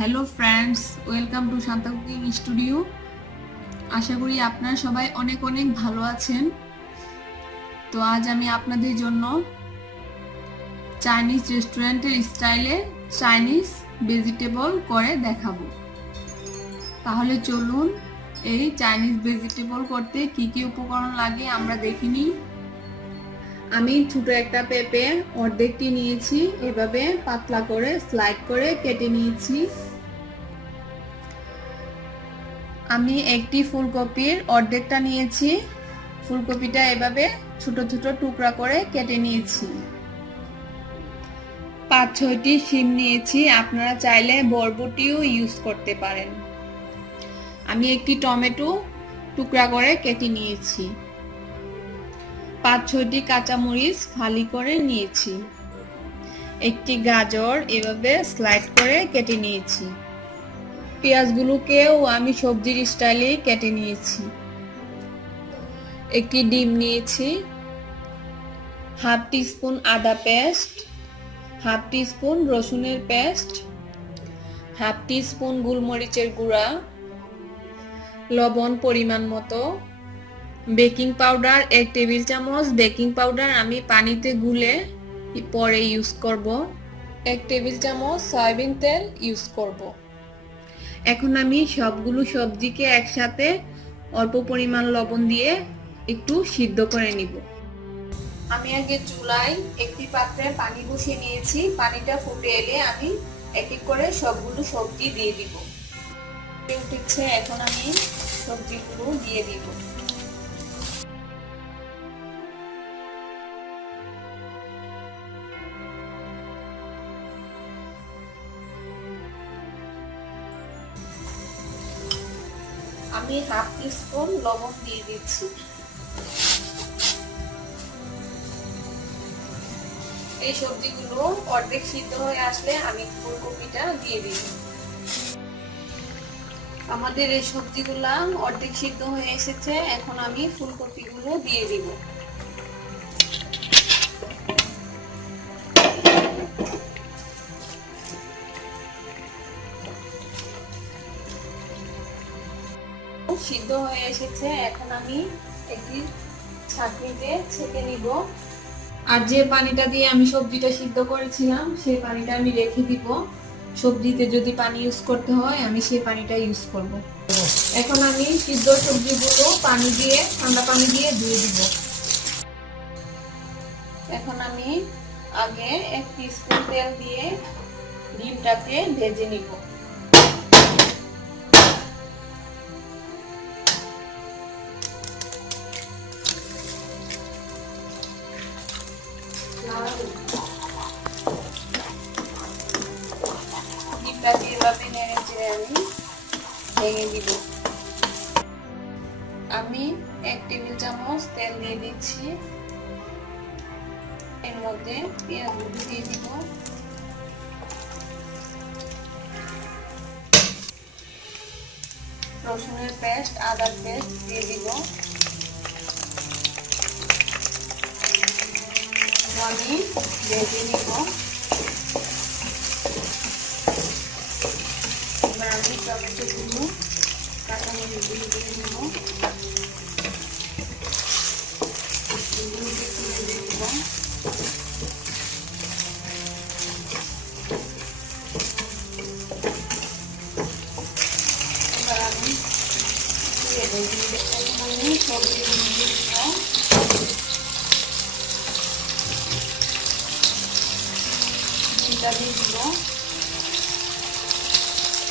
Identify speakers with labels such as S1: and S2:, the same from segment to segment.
S1: Hello friends welcome to Shanta cooking studio আশা করি আপনারা সবাই অনেক অনেক ভালো আছেন। তো আজ আমি আপনাদের জন্য চাইনিজ রেস্টুরেন্টের স্টাইলে চাইনিজ ভেজিটেবল করে দেখাবো। তাহলে চলুন, এই চাইনিজ ভেজিটেবল করতে কি কি উপকরণ লাগে আমরা দেখিনি আমি ছোট একটা পেঁপে অর্ধেকটি নিয়েছি, এভাবে পাতলা করে স্লাইড করে কেটে নিয়েছি। আমি একটি ফুলকপির অর্ধেকটা নিয়েছি, ফুলকপিটা এভাবে ছোট ছোট টুকরা করে কেটে নিয়েছি। পাঁচ ছয়টি শিম নিয়েছি, আপনারা চাইলে বরবটিও ইউজ করতে পারেন। আমি একটি টমেটো টুকরা করে কেটে নিয়েছি। পাঁচ ছয়টি কাঁচামরিচ ফালি করে নিয়েছি। একটি গাজর এভাবে স্লাইড করে কেটে নিয়েছি। পেঁয়াজগুলোকেও আমি সবজির স্টাইলে কেটে নিয়েছি। একটি ডিম নিয়েছি। হাফ টিস্পুন আদা পেস্ট, হাফ টিস্পুন রসুনের পেস্ট, হাফ টিস্পুন গোলমরিচের গুঁড়া, লবণ পরিমাণ মতো। বেকিং পাউডার, এক টেবিল চামচ বেকিং পাউডার আমি পানিতে গুলে পরে ইউজ করব। এক টেবিল চামচ সয়াবিন তেল ইউজ করব। এখন আমি সবগুলো সবজিকে একসাথে অল্প পরিমাণ লবণ দিয়ে একটু সিদ্ধ করে নিব। আমি আগে চুলায় একটি পাত্রে পানি বসিয়ে নিয়েছি। পানিটা ফুটে এলে আমি এক এক করে সবগুলো সবজি দিয়ে দিব। উঠেছে, এখন আমি সবজিগুলো দিয়ে দিব। আমি হাফ টিস্পুন লবণ দিয়ে দিচ্ছি। এই সবজিগুলো অর্ধেক সিদ্ধ হয়ে আসলে আমি ফুলকপিটা দিয়ে দিই। আমাদের এই সবজিগুলা অর্ধেক সিদ্ধ হয়ে এসেছে, এখন আমি ফুলকপিগুলো দিয়ে দিব। সিদ্ধ হয়ে এসেছে। এখন আমি একটি ছাঁকনিতে ছেঁকে নিব। আর যে পানিটা দিয়ে আমি সবজিটা সিদ্ধ করেছিলাম, সেই পানিটা আমি রেখে দিব। সবজিতে যদি পানি ইউজ করতে হয়, আমি সেই পানিটা ইউজ করব। এখন আমি সিদ্ধ সবজিগুলো পানি দিয়ে, ঠান্ডা পানি দিয়ে ধুয়ে দিব। এখন আমি আগে এক স্পুন তেল দিয়ে ডিমটাকে ভেজে নিব। তেল দিয়ে দিচ্ছি। এর মধ্যে পেঁয়াজ গুঁড়ো দিয়ে দিব। রসুনের পেস্ট, আদার পেস্ট দিয়ে দিব। আমি ভেজে নিব আমি টমেটোগুলো কাঁচামরিচগুলো দিয়ে দেব। ডিমটা দিয়ে দিব।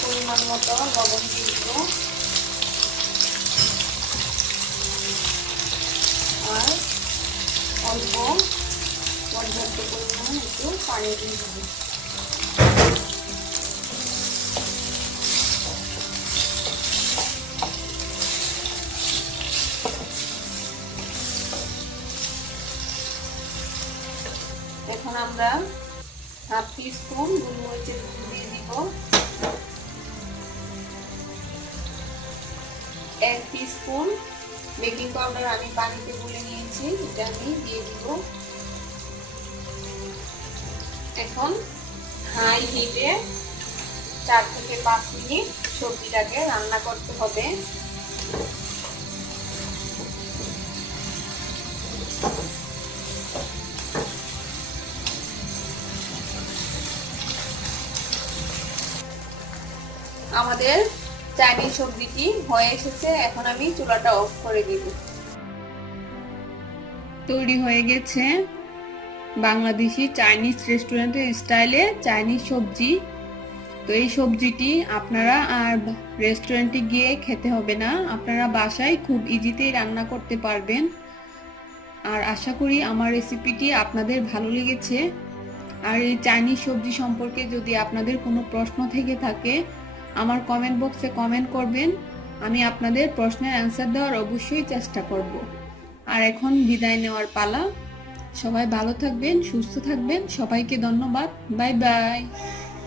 S1: পরিমাণ মতো লবণ দিয়ে দিব। আর অল্প পর্যাপ্ত পরিমাণ একটু পানি দিয়ে দিব। এখন আমরা হাফ টিস্পুন গোলমরিচের গুঁড়ো দিয়ে দিব। এক টিস্পুন বেকিং পাউডার আমি পানিতে গুলে নিয়েছি, এটা আমি দিয়ে দিব। এখন হাই হিটে চার থেকে পাঁচ মিনিট সবজিটাকে রান্না করতে হবে। আমাদের চাইনিজ সবজিটি হয়ে এসেছে? এখন আমি চুলাটা অফ করে দিব। তৈরি হয়ে গেছে বাংলাদেশি চাইনিজ রেস্টুরেন্টের স্টাইলে চাইনিজ সবজি। তো এই সবজিটি আপনারা আর রেস্টুরেন্টে গিয়ে খেতে হবে না। আপনারা বাসায় খুব ইজিতেই রান্না করতে পারবেন। আর আশা করি আমার রেসিপিটি আপনাদের ভালো লেগেছে। আর এই চাইনিজ সবজি সম্পর্কে যদি আপনাদের কোনো প্রশ্ন থেকে থাকে আমার কমেন্ট বক্সে কমেন্ট করবেন, আমি আপনাদের প্রশ্নের অ্যান্সার দেওয়ার অবশ্যই চেষ্টা করব। আর এখন বিদায় নেওয়ার পালা। সবাই ভালো থাকবেন, সুস্থ থাকবেন, সবাইকে ধন্যবাদ। Bye bye